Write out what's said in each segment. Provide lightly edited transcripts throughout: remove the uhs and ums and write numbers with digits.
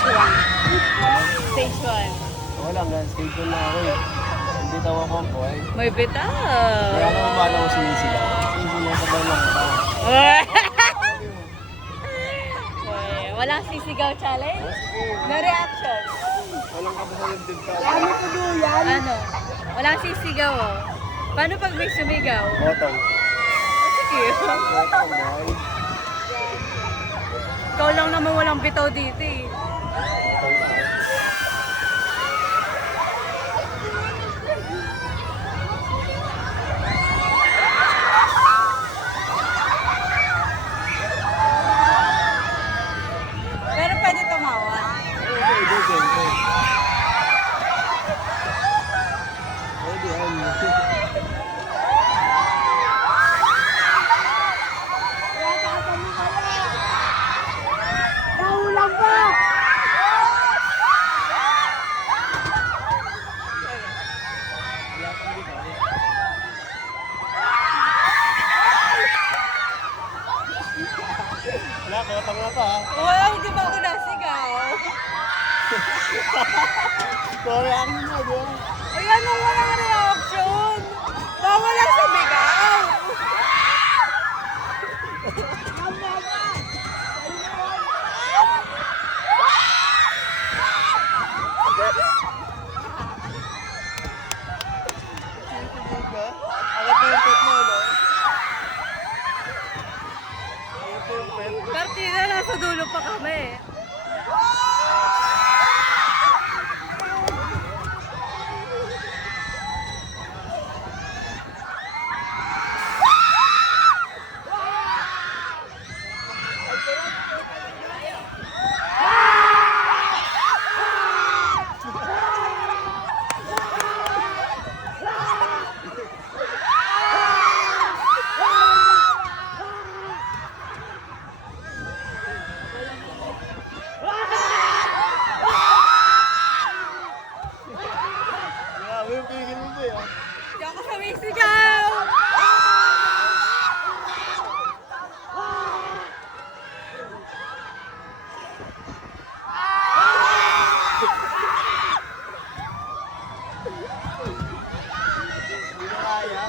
Stage 1. Stage 1. Wala nga, stage 1 na ako eh. Hindi daw ako boy. May bitaw. Kaya naman ba ako sinisigaw? Sinisigaw lang ka. Walang sisigaw challenge? No reaction. Walang kapasalibdib ka. Ano ko yan? Ano? Walang sisigaw oh. Paano pag may sumigaw? Botong. Sige. Botong boy. Ikaw lang naman walang bitaw dito eh. Pero pwede tumawa. Naulang pa! Wala, kaya tanga ka ha. Wala, hindi ba ako nasigaw? Sorry, ano na, di ba? Ayan ang walang reaction. Bawal ang sumigaw. Agad na yung pet mo, no? Ito yung pet. Partida, nasa dulo pa kami. Grabe yung pigil mo ba yun? Hindi ako sumisigaw. Hindi na kaya.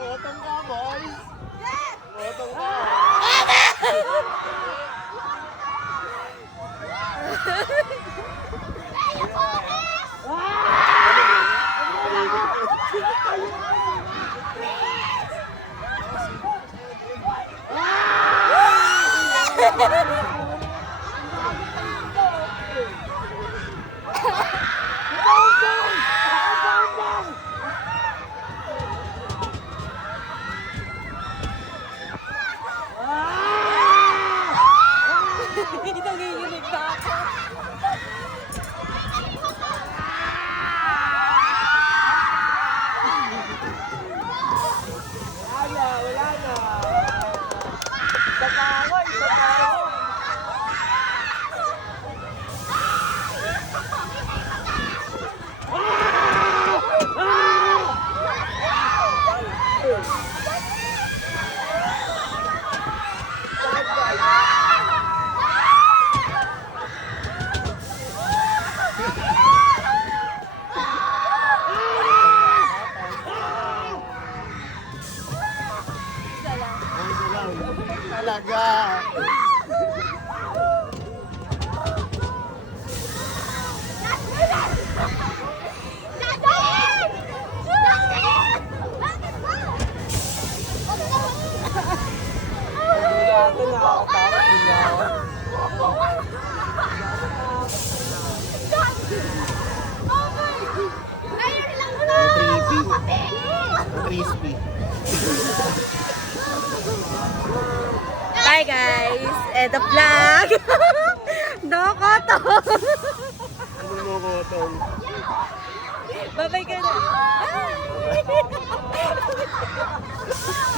Botong ka, boys! Botong ka! Nanginginig na ako. Wala na. Isa pa ako, isa pa ako. Talaga! Ito nakakatakot din ako. Crispy. Bye guys. And the vlog. Doko to. Ano mo ko tol? Bye-bye ka na. Bye.